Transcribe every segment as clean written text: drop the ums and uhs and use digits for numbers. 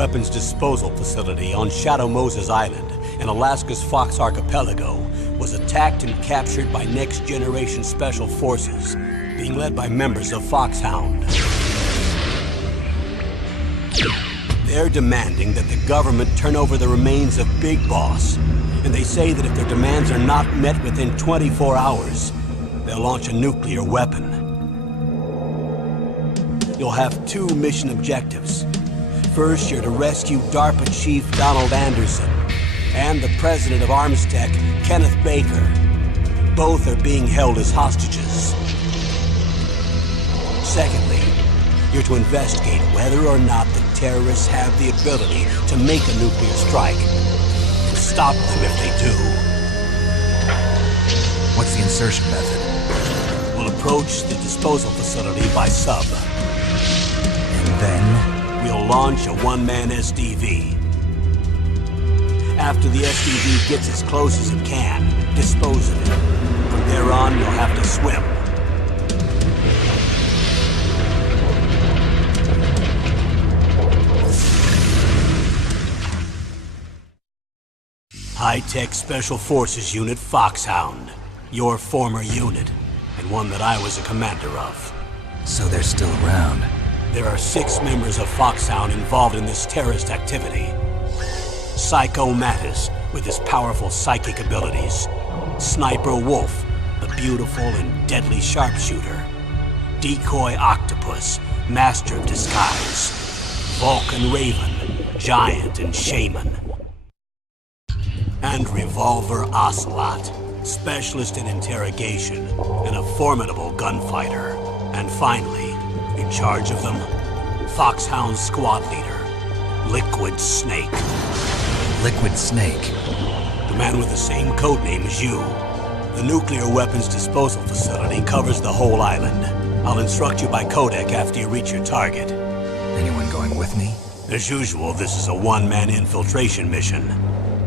weapons disposal facility on Shadow Moses Island in Alaska's Fox Archipelago was attacked and captured by next-generation special forces, being led by members of Foxhound. They're demanding that the government turn over the remains of Big Boss, and they say that if their demands are not met within 24 hours, they'll launch a nuclear weapon. You'll have two mission objectives. First, you're to rescue DARPA Chief Donald Anderson and the president of Armstech, Kenneth Baker. Both are being held as hostages. Secondly, you're to investigate whether or not the terrorists have the ability to make a nuclear strike and stop them if they do. What's the insertion method? We'll approach the disposal facility by sub. And then? We'll launch a one-man SDV. After the SDV gets as close as it can, dispose of it. From there on, you'll have to swim. High-Tech Special Forces Unit Foxhound. Your former unit, and one that I was a commander of. So they're still around. There are 6 members of Foxhound involved in this terrorist activity. Psycho Mattis, with his powerful psychic abilities. Sniper Wolf, the beautiful and deadly sharpshooter. Decoy Octopus, master of disguise. Vulcan Raven, giant and shaman. And Revolver Ocelot, specialist in interrogation and a formidable gunfighter. And finally, in charge of them, Foxhound squad leader, Liquid Snake. Liquid Snake? The man with the same codename as you. The nuclear weapons disposal facility covers the whole island. I'll instruct you by codec after you reach your target. Anyone going with me? As usual, this is a one-man infiltration mission.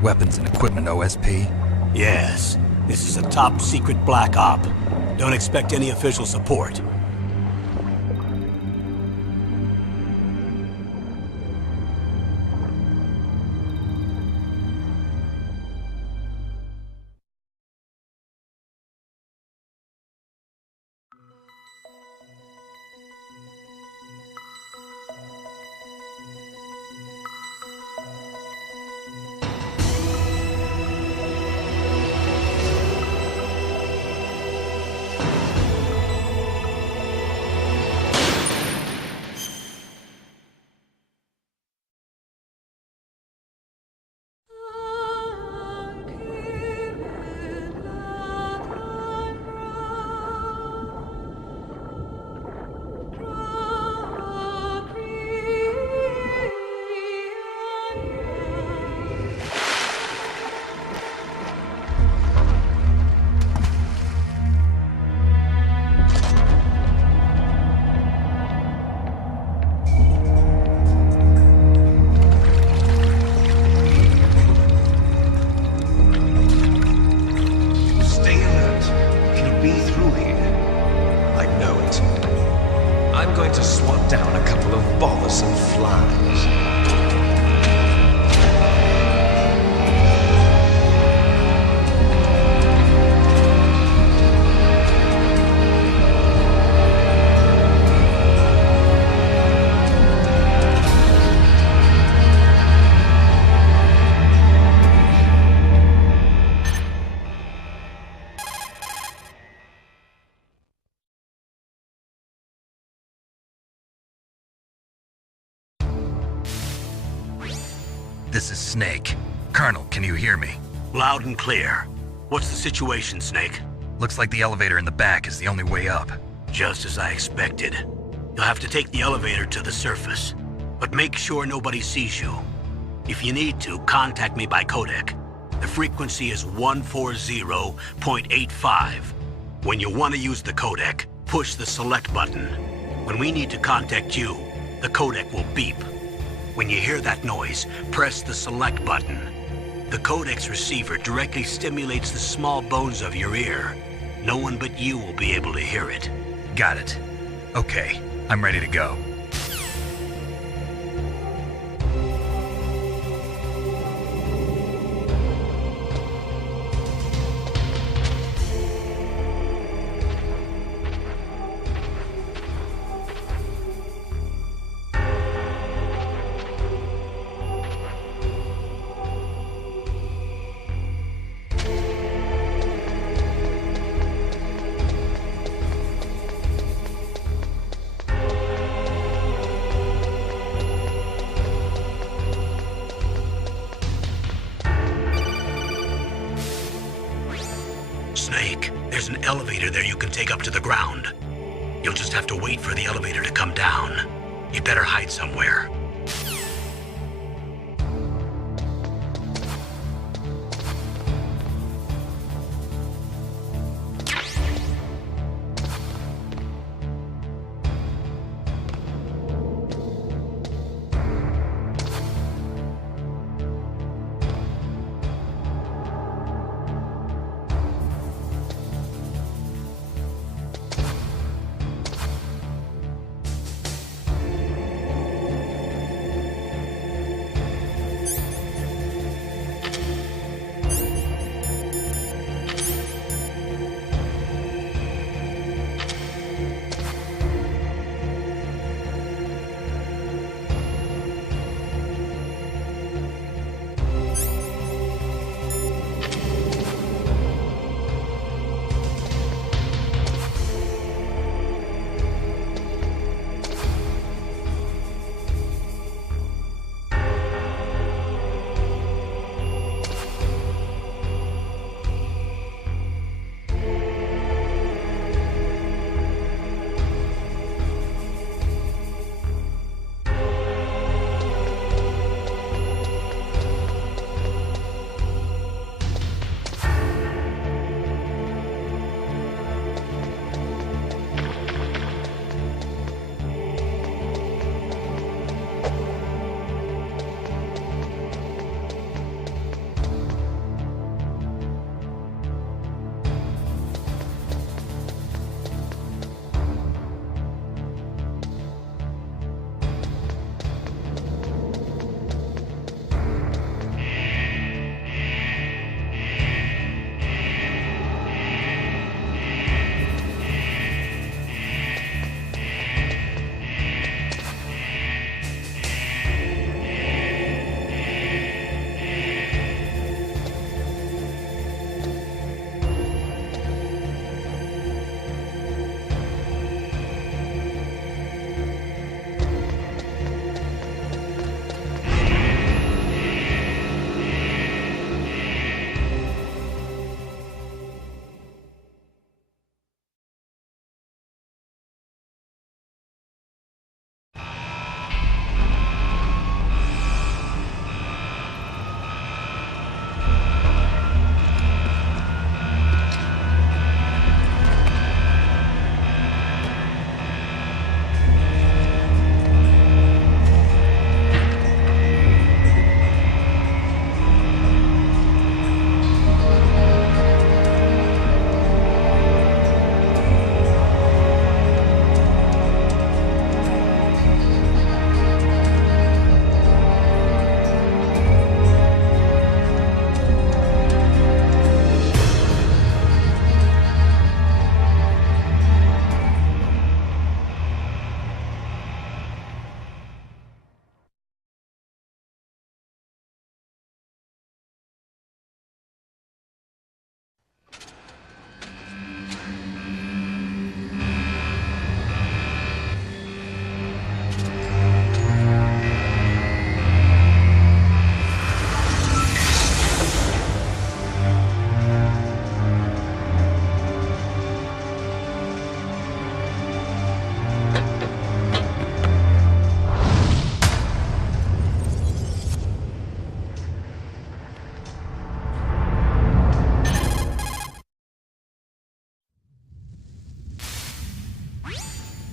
Weapons and equipment OSP? Yes. This is a top-secret black op. Don't expect any official support. This is Snake. Colonel, can you hear me? Loud and clear. What's the situation, Snake? Looks like the elevator in the back is the only way up. Just as I expected. You'll have to take the elevator to the surface, but make sure nobody sees you. If you need to, contact me by codec. The frequency is 140.85. When you want to use the codec, push the select button. When we need to contact you, the codec will beep. When you hear that noise, press the select button. The codec's receiver directly stimulates the small bones of your ear. No one but you will be able to hear it. Got it. Okay, I'm ready to go. There's an elevator there you can take up to the ground. You'll just have to wait for the elevator to come down. You'd better hide somewhere.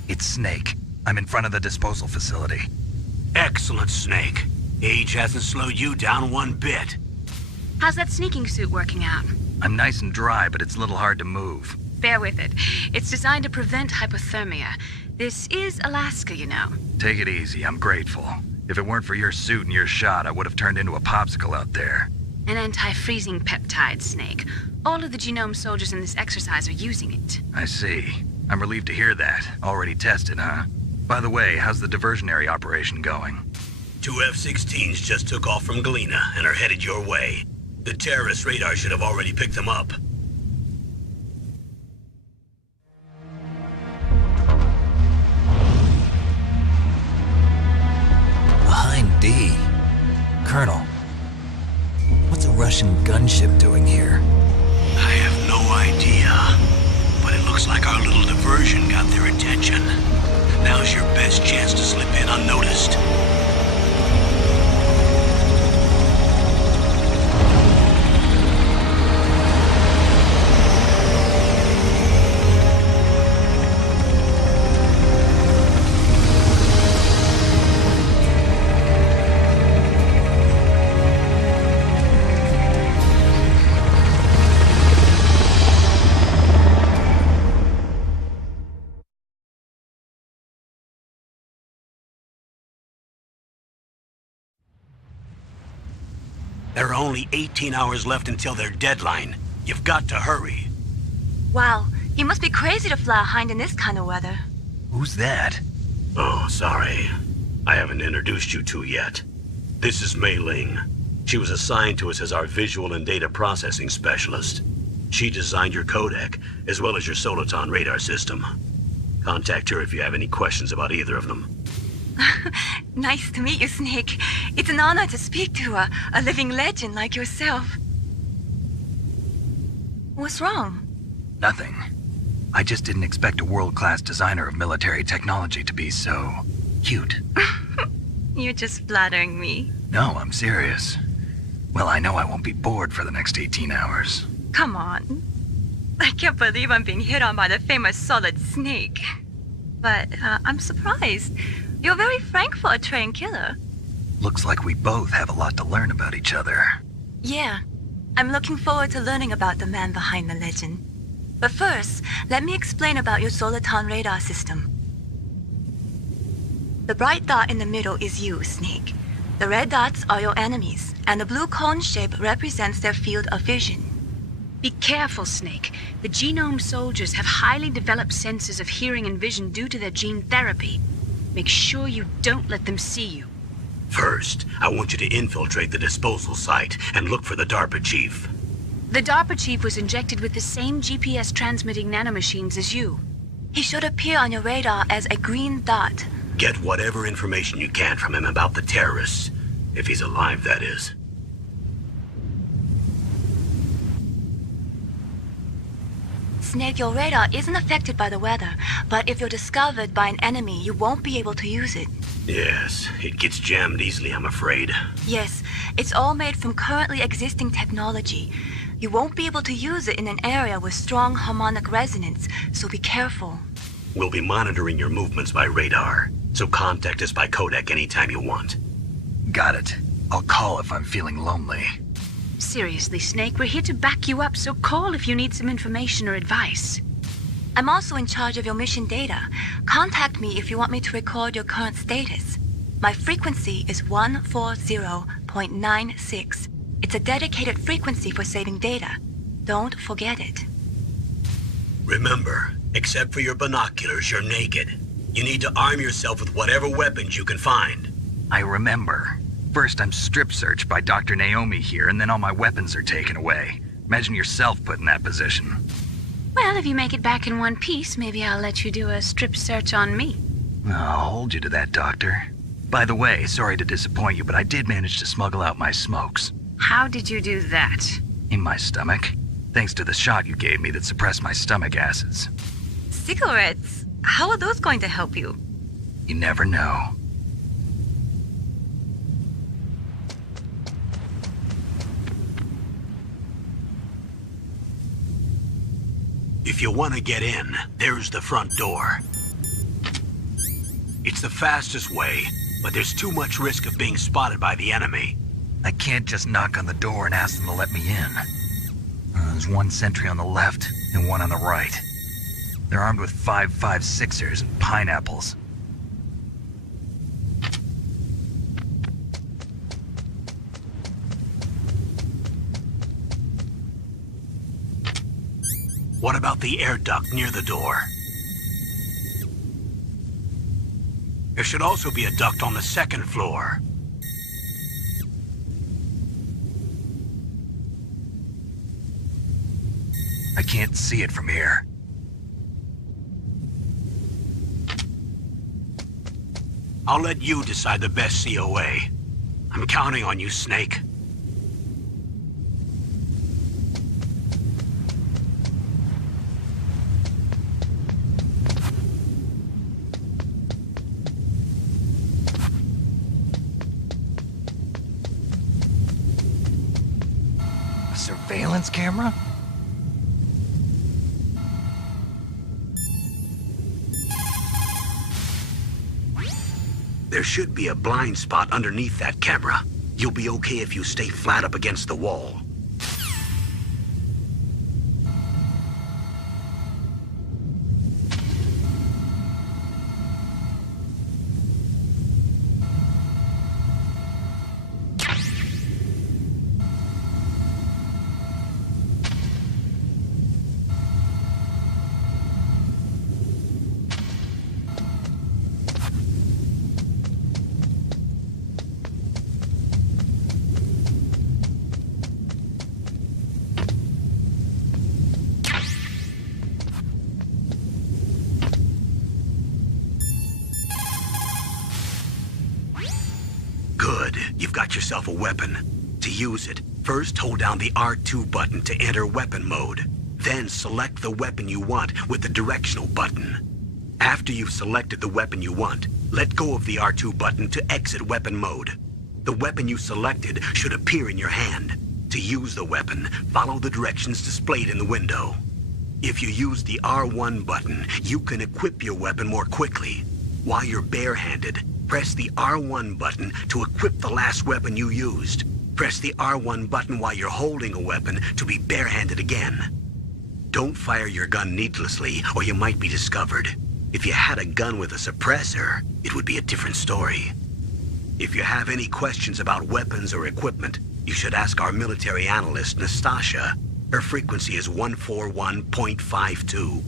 It's Snake. I'm in front of the disposal facility. Excellent, Snake. Age hasn't slowed you down one bit. How's that sneaking suit working out? I'm nice and dry, but it's a little hard to move. Bear with it. It's designed to prevent hypothermia. This is Alaska, you know. Take it easy, I'm grateful. If it weren't for your suit and your shot, I would have turned into a popsicle out there. An anti-freezing peptide, Snake. All of the genome soldiers in this exercise are using it. I see. I'm relieved to hear that. Already tested, huh? By the way, how's the diversionary operation going? 2 F-16s just took off from Galena and are headed your way. The terrorist radar should have already picked them up. Behind D. Colonel, what's a Russian gunship doing here? I have no idea. Looks like our little diversion got their attention. Now's your best chance to slip in unnoticed. There are only 18 hours left until their deadline. You've got to hurry. Wow, you must be crazy to fly a hind in this kind of weather. Who's that? Oh, sorry. I haven't introduced you to yet. This is Mei Ling. She was assigned to us as our visual and data processing specialist. She designed your codec, as well as your Soliton radar system. Contact her if you have any questions about either of them. Nice to meet you, Snake. It's an honor to speak to a living legend like yourself. What's wrong? Nothing. I just didn't expect a world-class designer of military technology to be so cute. You're just flattering me. No, I'm serious. Well, I know I won't be bored for the next 18 hours. Come on. I can't believe I'm being hit on by the famous Solid Snake. But I'm surprised. You're very frank for a trained killer. Looks like we both have a lot to learn about each other. Yeah. I'm looking forward to learning about the man behind the legend. But first, let me explain about your Soliton radar system. The bright dot in the middle is you, Snake. The red dots are your enemies, and the blue cone shape represents their field of vision. Be careful, Snake. The genome soldiers have highly developed senses of hearing and vision due to their gene therapy. Make sure you don't let them see you. First, I want you to infiltrate the disposal site and look for the DARPA chief. The DARPA chief was injected with the same GPS transmitting nanomachines as you. He should appear on your radar as a green dot. Get whatever information you can from him about the terrorists. If he's alive, that is. Snake, your radar isn't affected by the weather, but if you're discovered by an enemy, you won't be able to use it. Yes, it gets jammed easily, I'm afraid. Yes, it's all made from currently existing technology. You won't be able to use it in an area with strong harmonic resonance, so be careful. We'll be monitoring your movements by radar, so contact us by codec anytime you want. Got it. I'll call if I'm feeling lonely. Seriously, Snake, we're here to back you up, so call if you need some information or advice. I'm also in charge of your mission data. Contact me if you want me to record your current status. My frequency is 140.96. It's a dedicated frequency for saving data. Don't forget it. Remember, except for your binoculars, you're naked. You need to arm yourself with whatever weapons you can find. I remember. First, I'm strip searched by Dr. Naomi here, and then all my weapons are taken away. Imagine yourself put in that position. Well, if you make it back in one piece, maybe I'll let you do a strip search on me. I'll hold you to that, Doctor. By the way, sorry to disappoint you, but I did manage to smuggle out my smokes. How did you do that? In my stomach. Thanks to the shot you gave me that suppressed my stomach acids. Cigarettes? How are those going to help you? You never know. If you want to get in, there's the front door. It's the fastest way, but there's too much risk of being spotted by the enemy. I can't just knock on the door and ask them to let me in. There's one sentry on the left and one on the right. They're armed with 5.56ers and pineapples. What about the air duct near the door? There should also be a duct on the second floor. I can't see it from here. I'll let you decide the best COA. I'm counting on you, Snake. surveillance camera? There should be a blind spot underneath that camera. You'll be okay if you stay flat up against the wall. Good. You've got yourself a weapon. To use it, first hold down the R2 button to enter weapon mode. Then select the weapon you want with the directional button. After you've selected the weapon you want, let go of the R2 button to exit weapon mode. The weapon you selected should appear in your hand. To use the weapon, follow the directions displayed in the window. If you use the R1 button, you can equip your weapon more quickly. While you're barehanded, press the R1 button to equip the last weapon you used. Press the R1 button while you're holding a weapon to be barehanded again. Don't fire your gun needlessly, or you might be discovered. If you had a gun with a suppressor, it would be a different story. If you have any questions about weapons or equipment, you should ask our military analyst, Nastasha. Her frequency is 141.52.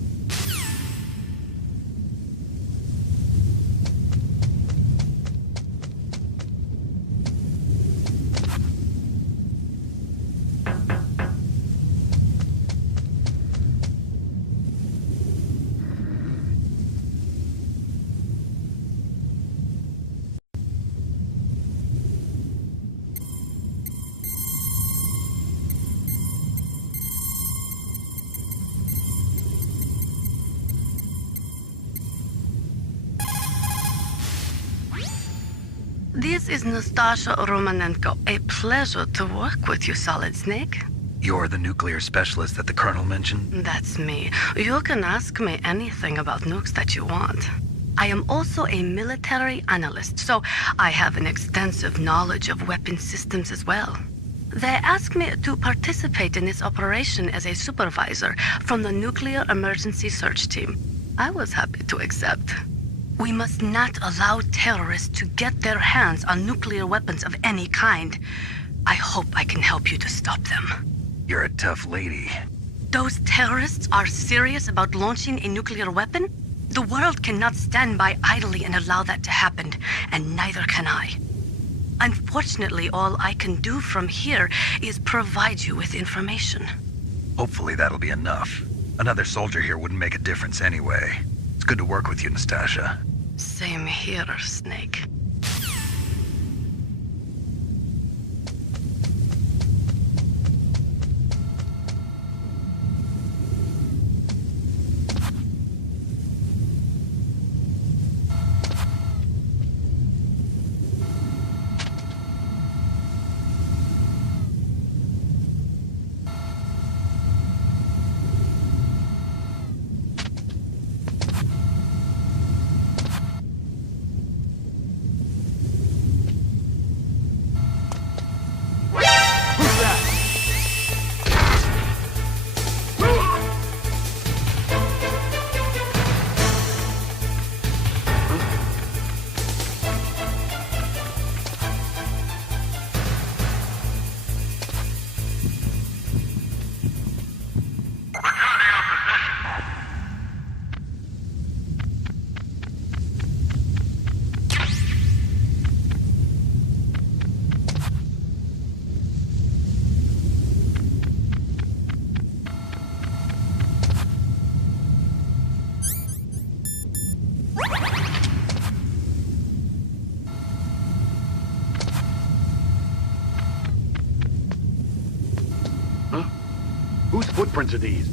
This is Nastasha Romanenko. A pleasure to work with you, Solid Snake. You're the nuclear specialist that the Colonel mentioned? That's me. You can ask me anything about nukes that you want. I am also a military analyst, so I have an extensive knowledge of weapon systems as well. They asked me to participate in this operation as a supervisor from the Nuclear Emergency Search Team. I was happy to accept. We must not allow terrorists to get their hands on nuclear weapons of any kind. I hope I can help you to stop them. You're a tough lady. Those terrorists are serious about launching a nuclear weapon? The world cannot stand by idly and allow that to happen, and neither can I. Unfortunately, all I can do from here is provide you with information. Hopefully that'll be enough. Another soldier here wouldn't make a difference anyway. It's good to work with you, Nastasha. Same here, Snake. Whose footprints are these?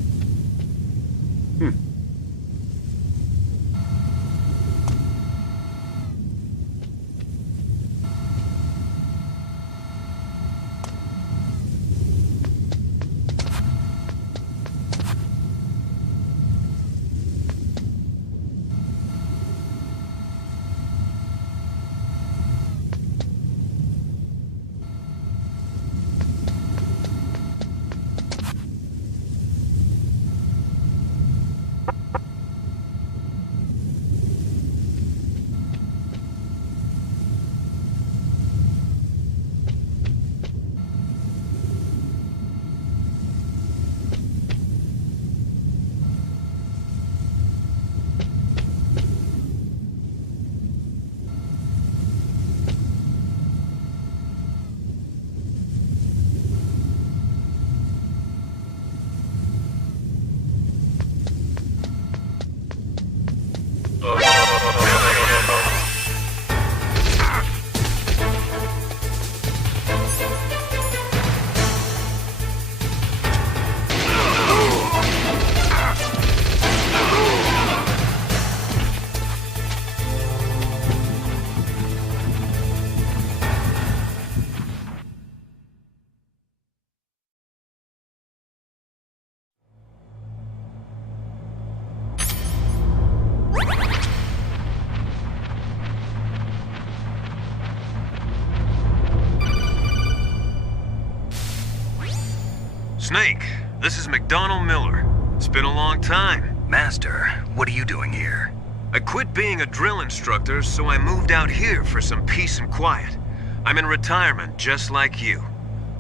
Snake, this is McDonald Miller. It's been a long time. Master, what are you doing here? I quit being a drill instructor, so I moved out here for some peace and quiet. I'm in retirement, just like you.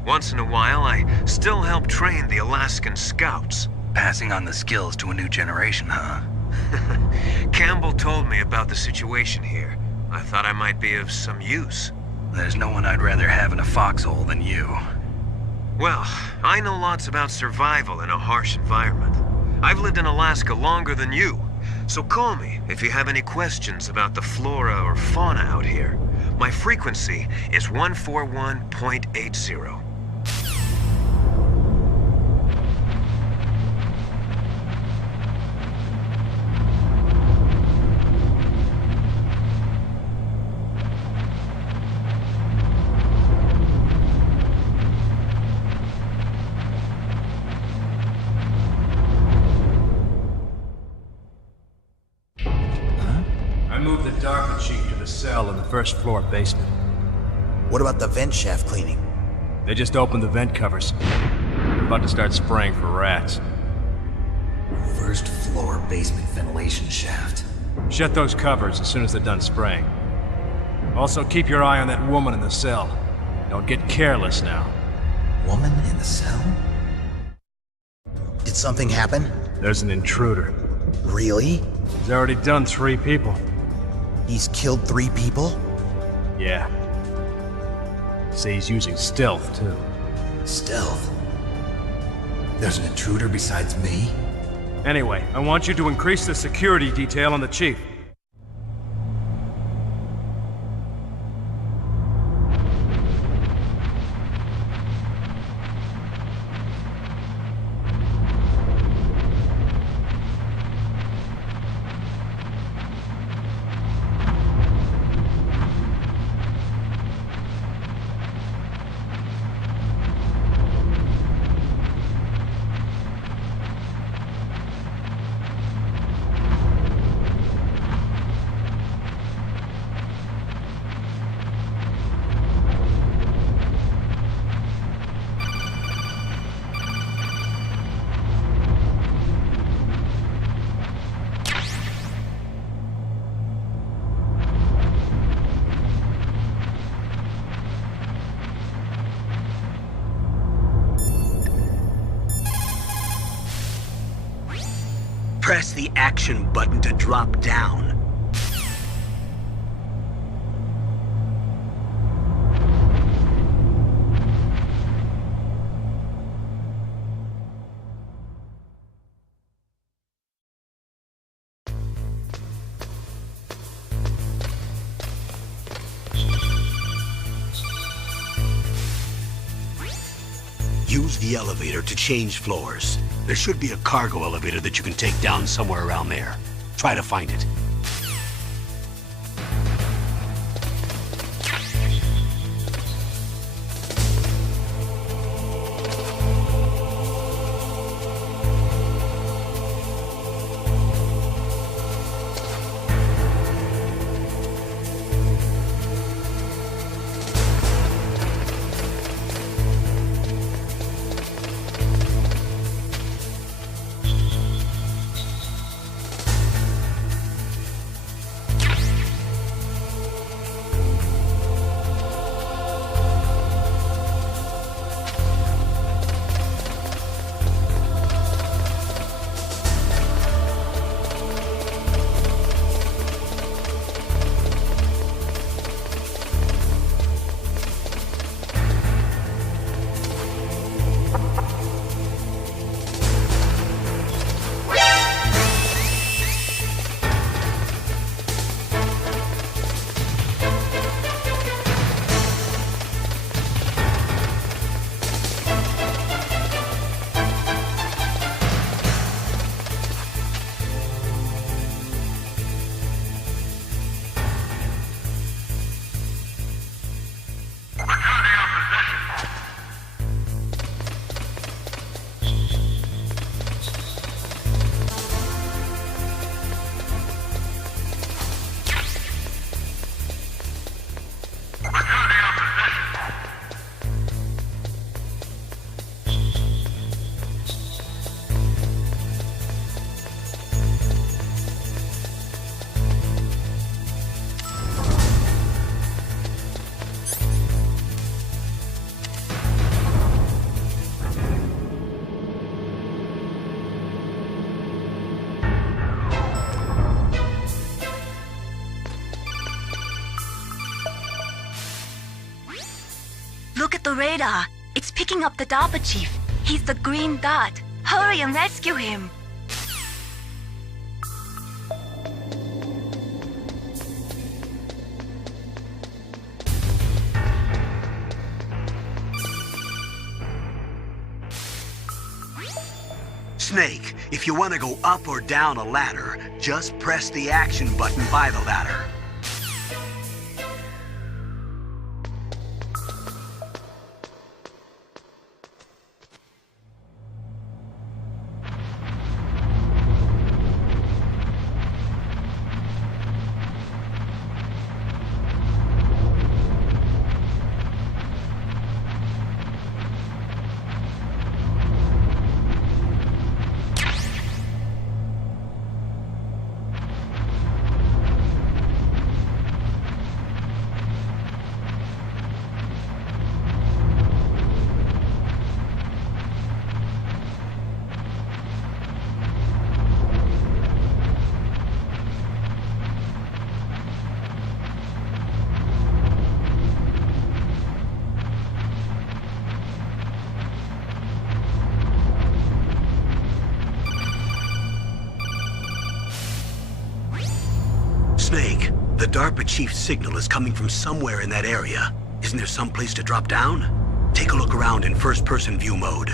Once in a while, I still help train the Alaskan Scouts. Passing on the skills to a new generation, huh? Campbell told me about the situation here. I thought I might be of some use. There's no one I'd rather have in a foxhole than you. Well, I know lots about survival in a harsh environment. I've lived in Alaska longer than you, so call me if you have any questions about the flora or fauna out here. My frequency is 141.80. Cell in the first floor basement. What about the vent shaft cleaning? They just opened the vent covers. They're about to start spraying for rats. First floor basement ventilation shaft. Shut those covers as soon as they're done spraying. Also, keep your eye on that woman in the cell. Don't get careless now. Woman in the cell? Did something happen? There's an intruder. Really? He's already done 3 people. He's killed 3 people? Yeah. Say he's using stealth, too. Stealth? There's an intruder besides me? Anyway, I want you to increase the security detail on the chief. Press the action button to drop down. Use the elevator to change floors. There should be a cargo elevator that you can take down somewhere around there. Try to find it. radar. It's picking up the DARPA chief. He's the green dot. Hurry and rescue him. Snake, if you want to go up or down a ladder, just press the action button by the ladder. Snake, the DARPA chief's signal is coming from somewhere in that area. Isn't there some place to drop down? Take a look around in first-person view mode.